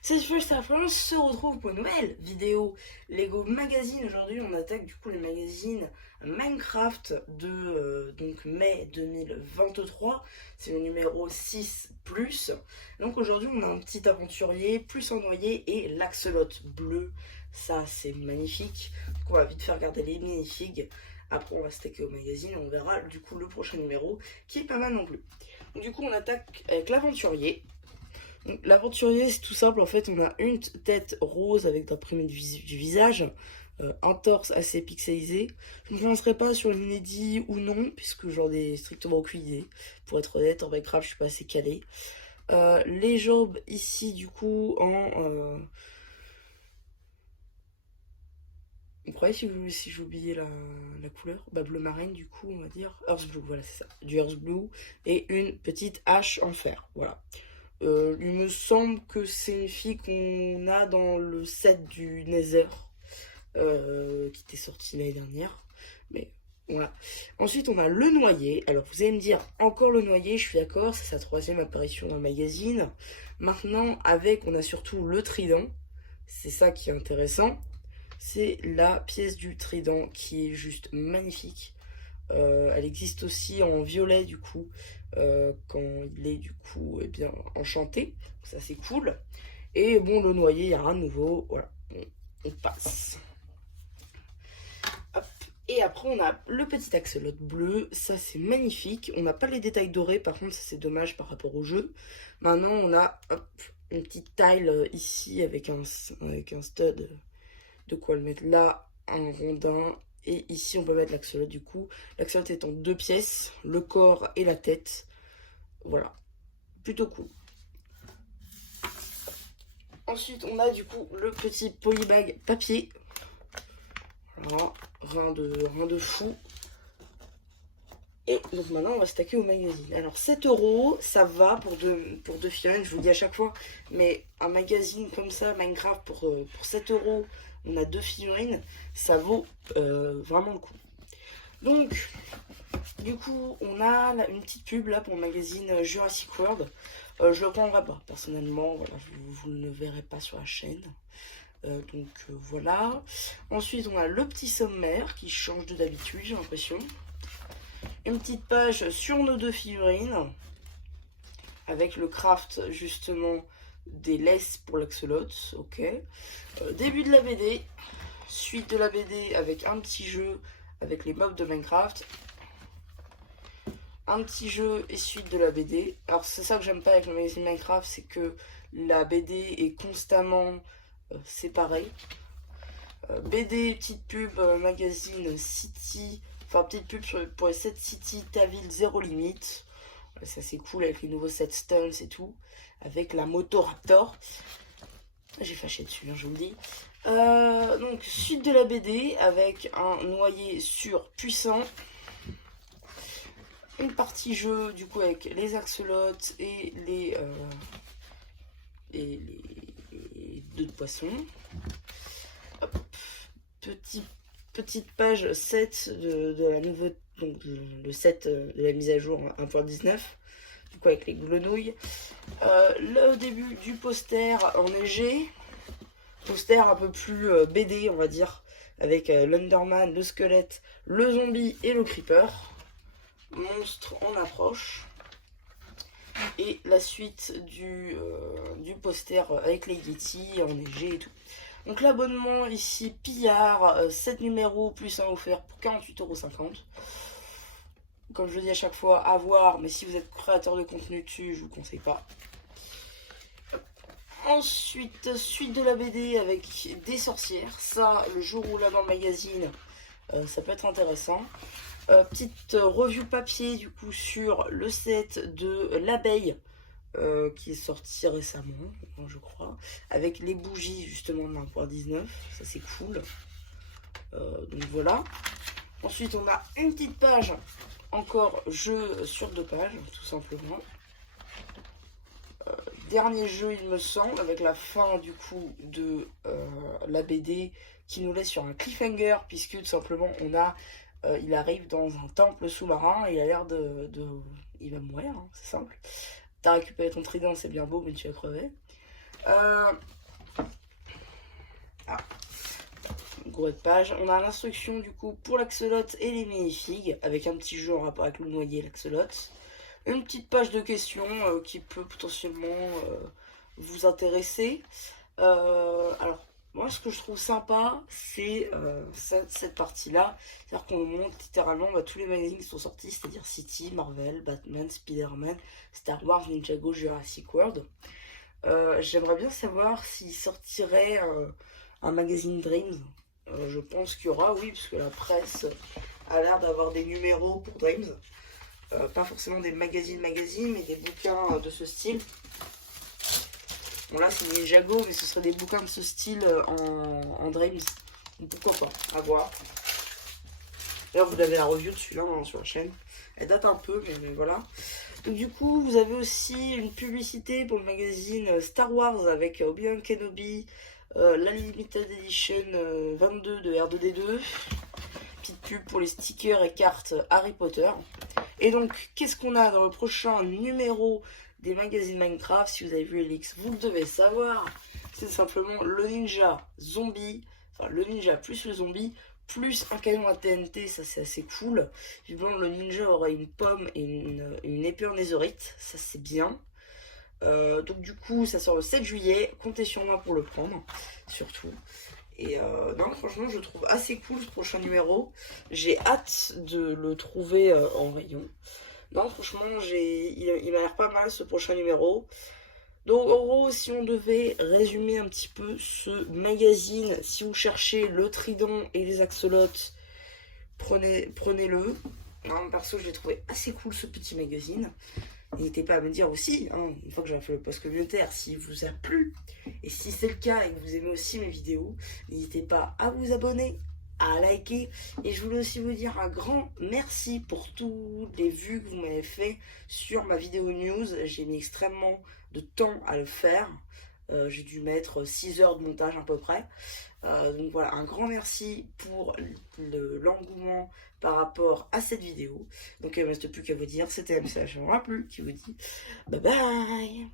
C'est First France se retrouve pour une nouvelle vidéo Lego Magazine. Aujourd'hui, on attaque du coup le magazine Minecraft de donc mai 2023. C'est le numéro 6 plus. Donc aujourd'hui, on a un petit aventurier, plus un noyer et l'axolot bleu. Ça, c'est magnifique. Donc on va vite faire regarder les minifigs. Après, on va se taquer au magazine et on verra du coup le prochain numéro qui est pas mal non plus. Donc, du coup, on attaque avec l'aventurier. L'aventurier, c'est tout simple. En fait, on a une tête rose avec d'imprimé du visage, un torse assez pixelisé. Je ne me prononcerai pas sur l'inédit ou non, puisque j'en ai strictement aucune idée. Pour être honnête, en Minecraft, je suis pas assez calé. Les jambes ici, du coup, en. Vous croyez si j'ai oublié la couleur? Bah, bleu marine, du coup, on va dire. Earth Blue, voilà, c'est ça. Du Earth Blue. Et une petite hache en fer. Voilà. Il me semble que c'est une fille qu'on a dans le set du Nether, qui était sorti l'année dernière. Mais voilà. Ensuite, on a le noyer. Alors, vous allez me dire, encore le noyer, je suis d'accord, c'est sa troisième apparition dans le magazine. Maintenant, on a surtout le trident. C'est ça qui est intéressant. C'est la pièce du trident qui est juste magnifique. Elle existe aussi en violet du coup, quand il est du coup bien enchanté. Ça c'est cool. Et bon, le noyer, il n'y a rien de nouveau. Voilà, on passe. Hop. Et après, on a le petit axolot bleu. Ça, c'est magnifique. On n'a pas les détails dorés. Par contre, ça, c'est dommage par rapport au jeu. Maintenant, on a hop, une petite tile ici avec un stud. De quoi le mettre là, un rondin. Et ici, on peut mettre l'axolot du coup. L'axolot est en deux pièces, le corps et la tête. Voilà, plutôt cool. Ensuite, on a du coup le petit polybag papier. Voilà, rien de fou. Et donc maintenant, on va se taquer au magazine. Alors, 7 €, ça va pour deux figurines, je vous le dis à chaque fois. Mais un magazine comme ça, Minecraft, pour 7 €, on a deux figurines, ça vaut vraiment le coup. Donc, du coup, on a une petite pub là pour le magazine Jurassic World. Je le prendrai pas, personnellement. Voilà, vous ne le verrez pas sur la chaîne. Voilà. Ensuite, on a le petit sommaire qui change de d'habitude, j'ai l'impression. Une petite page sur nos deux figurines avec le craft justement des laisses pour l'axolot. Ok. Début de la BD. Suite de la BD avec un petit jeu avec les mobs de Minecraft. Un petit jeu et suite de la BD. Alors c'est ça que j'aime pas avec le magazine Minecraft, c'est que la BD est constamment séparée. BD, petite pub, magazine City, enfin petite pub pour les 7 City, ta ville, zéro limite. Ça c'est cool avec les nouveaux 7 stunts et tout. Avec la moto Raptor. J'ai fâché dessus, hein, je vous le dis. Donc suite de la BD avec un noyer sur une partie jeu du coup avec les axolots et les deux poissons. Hop. Petite page 7 de la nouvelle, donc le 7 de la mise à jour 1.19, du coup avec les grenouilles. Le début du poster enneigé, poster un peu plus BD on va dire, avec l'Underman, le squelette, le zombie et le creeper. Monstre en approche. Et la suite du poster avec les Yeti enneigés et tout. Donc l'abonnement ici, Pillard, 7 numéros plus un offert pour 48,50 €. Comme je le dis à chaque fois, à voir, mais si vous êtes créateur de contenu dessus, je vous conseille pas. Ensuite, suite de la BD avec des sorcières. Ça, le jour où là dans le magazine, ça peut être intéressant. Petite review papier du coup sur le set de l'abeille qui est sorti récemment, je crois, avec les bougies justement de 1.19, ça c'est cool. Donc voilà. Ensuite on a une petite page, encore jeu sur 2 pages, tout simplement. Dernier jeu il me semble, avec la fin du coup de la BD qui nous laisse sur un cliffhanger, puisque tout simplement on a il arrive dans un temple sous-marin et il a l'air il va mourir, hein, c'est simple. T'as récupéré ton trident, c'est bien beau, mais tu as crevé. Ah, gros de page. On a l'instruction du coup pour l'axolot et les minifigues, avec un petit jeu en rapport avec le noyer et l'axolot. Une petite page de questions qui peut potentiellement vous intéresser. Alors, moi, ce que je trouve sympa, c'est cette partie-là. C'est-à-dire qu'on montre littéralement tous les magazines qui sont sortis, c'est-à-dire City, Marvel, Batman, Spider-Man, Star Wars, Ninjago, Jurassic World. J'aimerais bien savoir s'il sortirait un magazine Dreams. Je pense qu'il y aura, oui, parce que la presse a l'air d'avoir des numéros pour Dreams. Pas forcément des magazines, mais des bouquins de ce style. Bon là c'est Ninjago, mais ce serait des bouquins de ce style en Dreams. Donc pourquoi pas, à voir. D'ailleurs vous avez la review dessus là sur la chaîne. Elle date un peu, mais voilà. Donc du coup vous avez aussi une publicité pour le magazine Star Wars avec Obi-Wan Kenobi, la Limited Edition 22 de R2D2. Petite pub pour les stickers et cartes Harry Potter. Et donc, qu'est-ce qu'on a dans le prochain numéro des magazines Minecraft? Si vous avez vu Elix, vous le devez savoir. C'est simplement le ninja zombie, enfin le ninja plus le zombie, plus un canon à TNT, ça c'est assez cool. Visiblement, le ninja aura une pomme et une épée en netherite, ça c'est bien. Donc du coup, ça sort le 7 juillet, comptez sur moi pour le prendre, surtout. Et non, franchement, je trouve assez cool ce prochain numéro. J'ai hâte de le trouver en rayon. Non, franchement, il m'a l'air pas mal ce prochain numéro. Donc, en gros, si on devait résumer un petit peu ce magazine, si vous cherchez le trident et les axolotes, prenez-le. Perso, je l'ai trouvé assez cool ce petit magazine. N'hésitez pas à me dire aussi, une fois que j'aurai fait le post communautaire, s'il vous a plu. Et si c'est le cas et que vous aimez aussi mes vidéos, n'hésitez pas à vous abonner, à liker. Et je voulais aussi vous dire un grand merci pour toutes les vues que vous m'avez fait sur ma vidéo news. J'ai mis extrêmement de temps à le faire. J'ai dû mettre 6 heures de montage à peu près. Donc voilà, un grand merci pour l'engouement par rapport à cette vidéo. Donc il ne me reste plus qu'à vous dire, c'était MCH, qui vous dit bye bye.